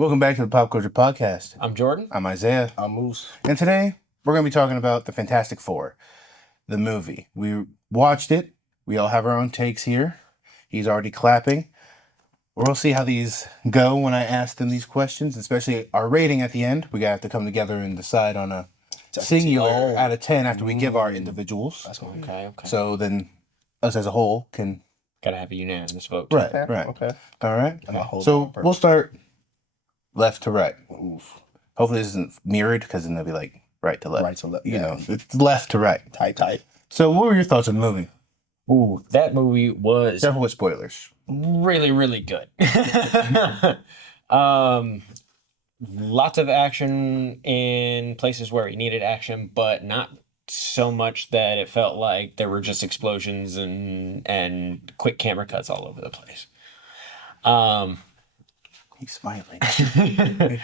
Welcome back to the Pop Culture Podcast. I'm Jordan. I'm Isaiah. I'm Moose. And today, we're going to be talking about the Fantastic Four, the movie. We watched it. We all have our own takes here. He's already clapping. We'll see how these go when I ask them these questions, especially our rating at the end. We got to come together and decide on a singular out of 10 after we give our individuals. That's okay. So then us as a whole can... Gotta have a unanimous vote. Right. Okay. All right. So we'll start left to right. Oof. Hopefully this isn't mirrored because then they'll be like right to left. Right to left. You know, it's left to right. Tight. So what were your thoughts on the movie? Ooh, that movie was Careful with spoilers. really, really good. Lots of action in places where it needed action, but not so much that it felt like there were just explosions and quick camera cuts all over the place. He's smiling.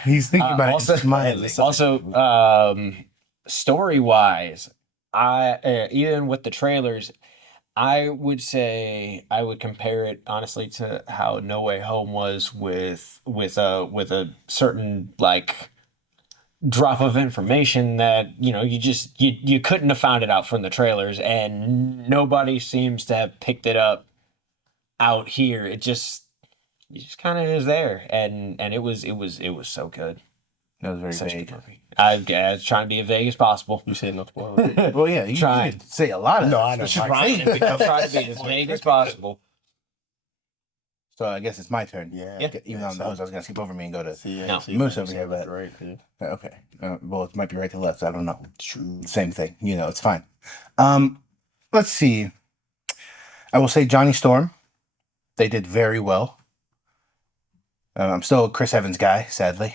He's thinking about also, it. Smiling. Also, story-wise, I even with the trailers, I would say I would compare it honestly to how No Way Home was with a certain like drop of information that you couldn't have found it out from the trailers, and nobody seems to have picked it up out here. It just kind of is there, and it was so good. That was very Such a vague. good movie. I was trying to be as vague as possible. You said no spoilers. Well, yeah, you Trying. could say a lot of No, that. I know. I'm trying to be as vague as possible. So I guess it's my turn. Yeah. Even though I'm the host, I was going to skip over me and go to... No. Moose over here, but... Right, yeah. Okay. Well, it might be right to left. I don't know. True. Same thing. It's fine. Let's see. I will say Johnny Storm. They did very well. I'm still a Chris Evans guy, sadly.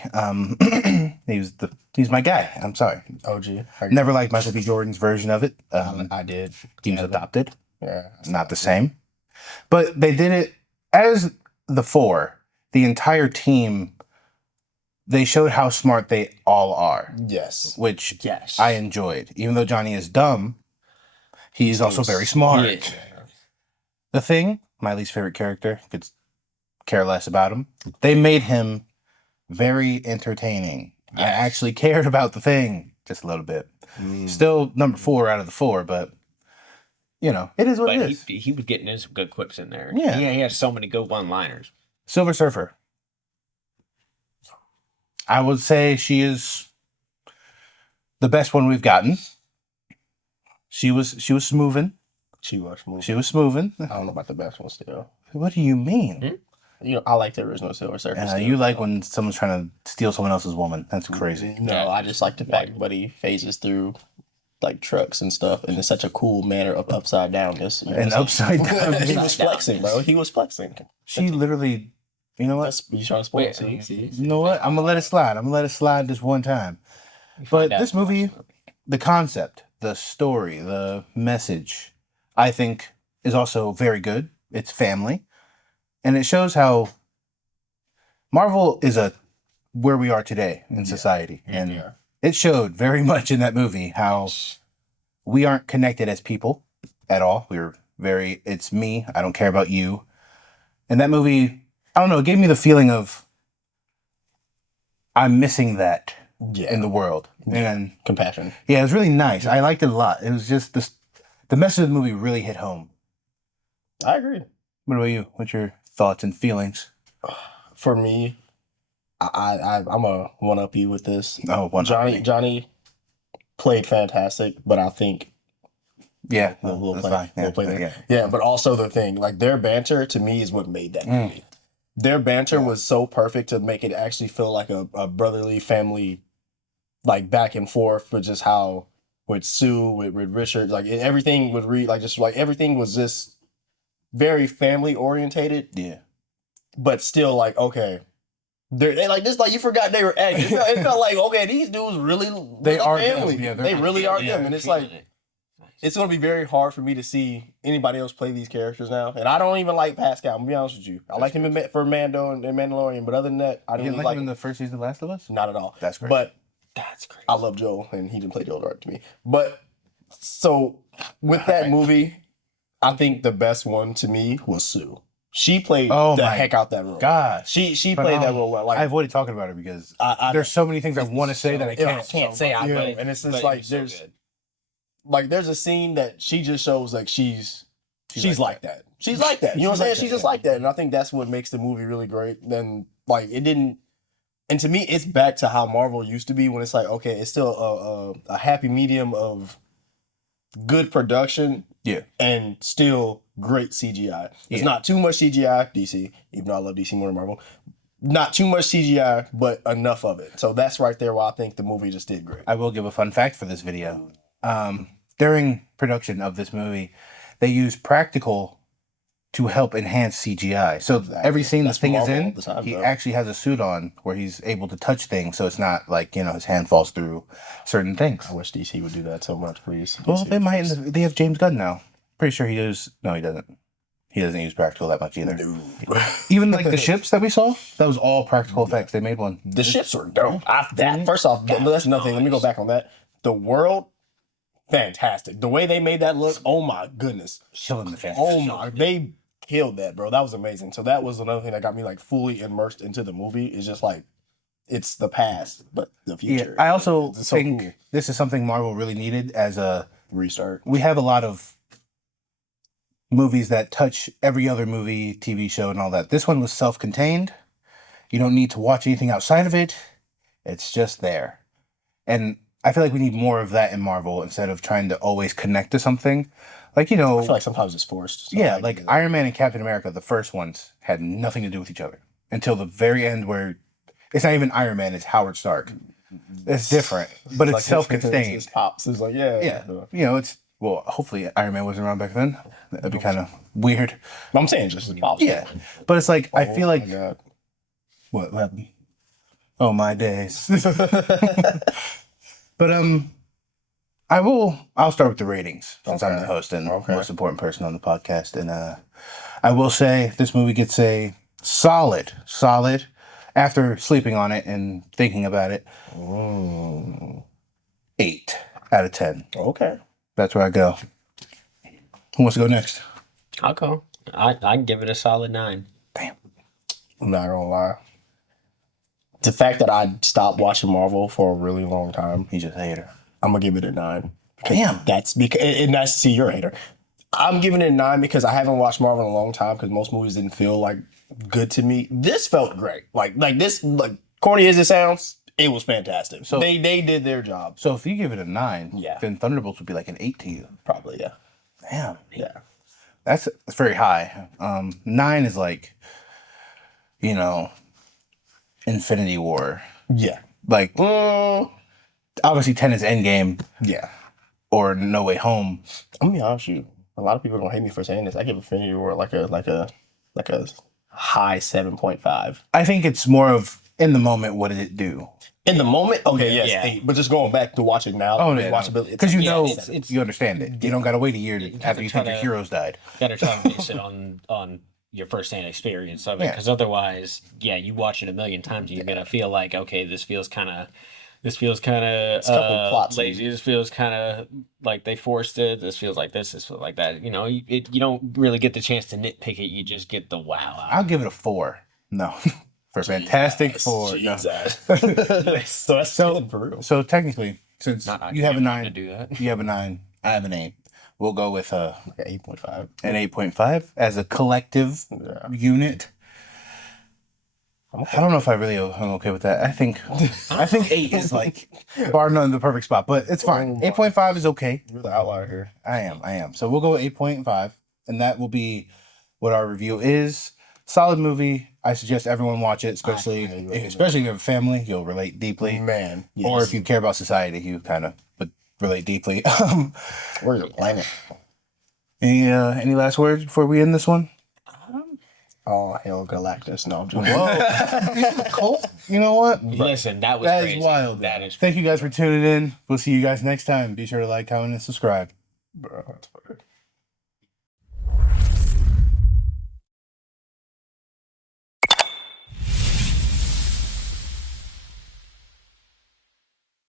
He's my guy. I'm sorry. OG. Never liked Michael B. Jordan's version of it. I did. He was adopted. Yeah. Not the same. But they did it as the four. The entire team, they showed how smart they all are. Yes. Which Yes. I enjoyed. Even though Johnny is dumb, he's also very smart. Yeah. The Thing, my least favorite character, could care less about him. They made him very entertaining. I Yes. actually cared about The Thing just a little bit. Still number 4 out of the 4, but it is what But it is. he was getting in some good quips in there. Yeah. He had so many good one-liners. Silver Surfer. I would say she is the best one we've gotten. She was smoothing. She was moving. She was smoothing. I don't know about the best one still. What do you mean? I like the original Silver Surfer. still. You like when someone's trying to steal someone else's woman. That's crazy. No, Yeah. I just like the fact that he phases through like trucks and stuff, and in such a cool manner of upside downness. And upside down. He was flexing, bro. He was flexing. She literally, you know what? That's you trying to spoil it? Wait, See? You know what? I'm gonna let it slide. I'm gonna let it slide this one time. But Find out. this movie, the concept, the story, the message, I think is also very good. It's family. And it shows how Marvel is where we are today in society. And Yeah. it showed very much in that movie how we aren't connected as people at all. It's me. I don't care about you. And that movie, I don't know, it gave me the feeling of I'm missing that Yeah. in the world. And Compassion. yeah, it was really nice. I liked it a lot. It was just the message of the movie really hit home. I agree. What about you? What's your thoughts and feelings? For me, I'm a one up you with this. Oh, one Johnny played fantastic, but I think Yeah, we'll that's play. fine. We'll play that. Yeah. Yeah, but also the thing, like their banter to me is what made that movie. Their banter was so perfect to make it actually feel like a brotherly family, like back and forth with just how with Sue, with Richard, like everything would everything was just very family orientated, Yeah. but still like okay. They like this, like you forgot they were acting. It felt like okay, these dudes really They are family. them. Yeah, they really are yeah, them, and it's like it's gonna be very hard for me to see anybody else play these characters now. And I don't even like Pascal. I'm gonna be honest with you. I like him for Mando and Mandalorian, but other than that, I You don't didn't really like him in the first season of Last of Us? not at all. That's great. But That's crazy. I love Joel, and he didn't play Joel right to me. But so with that movie, I think the best one to me was Sue. She played Oh the my heck out that role. God, She played that role well. Like I avoided talking about it because I there's so many things I want to say that I can't. say I yeah, but and it's just but it like was so there's good. like there's a scene that she just shows like she's like that. She's like that. You know what I'm saying? like She's that, just yeah. like that. And I think that's what makes the movie really great. Then like it didn't and to me it's back to how Marvel used to be when it's like, okay, it's still a happy medium of good production Yeah. and still great CGI. It's Yeah. not too much CGI, DC, even though I love DC more than Marvel. Not too much CGI, but enough of it. So that's right there where I think the movie just did great. I will give a fun fact for this video. During production of this movie, they used practical to help enhance CGI. So every scene That's the thing is Marvel all in, the time, he bro. actually has a suit on where he's able to touch things. So it's not like, his hand falls through certain things. I wish DC would do that so much, please. Well, DC, they might. please. They have James Gunn now. Pretty sure he does. No, he doesn't. He doesn't use practical that much either. No. Even like the ships that we saw, that was all practical effects. They made one. The ships were dope. First off, that's another thing. Let me go back on that. The world, fantastic. The way they made that look, oh my goodness. Killing the fan. Oh my, they killed that, bro. That was amazing. So that was another thing that got me like fully immersed into the movie. It's just like, it's the past, but the Yeah, future. I also It's so think cool. this is something Marvel really needed as a. Restart. We have a lot of movies that touch every other movie, TV show, and all that. This one was self-contained. You don't need to watch anything outside of it. It's just there. And I feel like we need more of that in Marvel instead of trying to always connect to something. Like, I feel like sometimes it's forced. So yeah, I like get it. Iron Man and Captain America, the first ones had nothing to do with each other until the very end where it's not even Iron Man, it's Howard Stark. It's different, but it's like self-contained. His pops. It's like, yeah. It's, well, hopefully Iron Man wasn't around back then. That'd be kind of weird. I'm saying just his pops. Yeah, but it's like, I feel Oh like, my God. what happened? Oh, my days. But, I'll start with the ratings since I'm the Okay. host and Okay. most important person on the podcast. And, I will say this movie gets a solid, after sleeping on it and thinking about it, 8 out of 10. Okay. That's where I go. Who wants to go next? I'll go. I give it a solid 9. Damn. I'm not gonna lie. The fact that I stopped watching Marvel for a really long time, He's just a hater. I'm gonna give it a 9. Damn. That's because, and that's see, you're a hater. I'm giving it a 9 because I haven't watched Marvel in a long time because most movies didn't feel like good to me. This felt great. Like this, like corny as it sounds, it was fantastic. So- they did their job. So if you give it a 9, Yeah. then Thunderbolts would be like an 8 to you. Probably, yeah. Damn. Yeah. That's very high. 9 is like, Infinity War. Yeah. Like, obviously 10 is Endgame Yeah. or No Way Home. I'm gonna be honest with you. A lot of people are gonna hate me for saying this. I give Infinity War like a high 7.5. I think it's more of in the moment, what did it do? In the moment, okay, yes, Yeah. 8. But just going back to watch it now, watchability, Because you know, it's- you understand it. You don't got to wait a year You have after to you try think your to- heroes died. Gotta try to base it on your first-hand experience of it, Yeah. because otherwise, you watch it a million times, and you're gonna feel like, okay, this feels kind of couple plots. lazy. This feels kind of like they forced it. This feels like this. This feels like that. You don't really get the chance to nitpick it. You just get the wow. Out. I'll give it a 4. No. For Fantastic Four. No. Jesus. So that's still for real. So technically, since Not you have a to 9, do that. you have a 9, I have an 8. We'll go with Like 8.5. an 8.5 as a collective Yeah. unit. I don't know if I'm okay with that. I think 8 is like bar none the perfect spot, but it's fine. 8.5 is okay. You're the outlier here. I am. So we'll go with 8.5, and that will be what our review is. Solid movie. I suggest everyone watch it, especially if you have a family, you'll relate deeply. Man. Yes. Or if you care about society, you kind of would relate deeply. Where's your planet? Any last words before we end this one? Oh, hell, Galactus. No, I'm joking. Whoa. Colt, you know what? Listen, that was That crazy. is wild. That is. Thank you guys for tuning in. We'll see you guys next time. Be sure to like, comment, and subscribe. Bro, that's funny.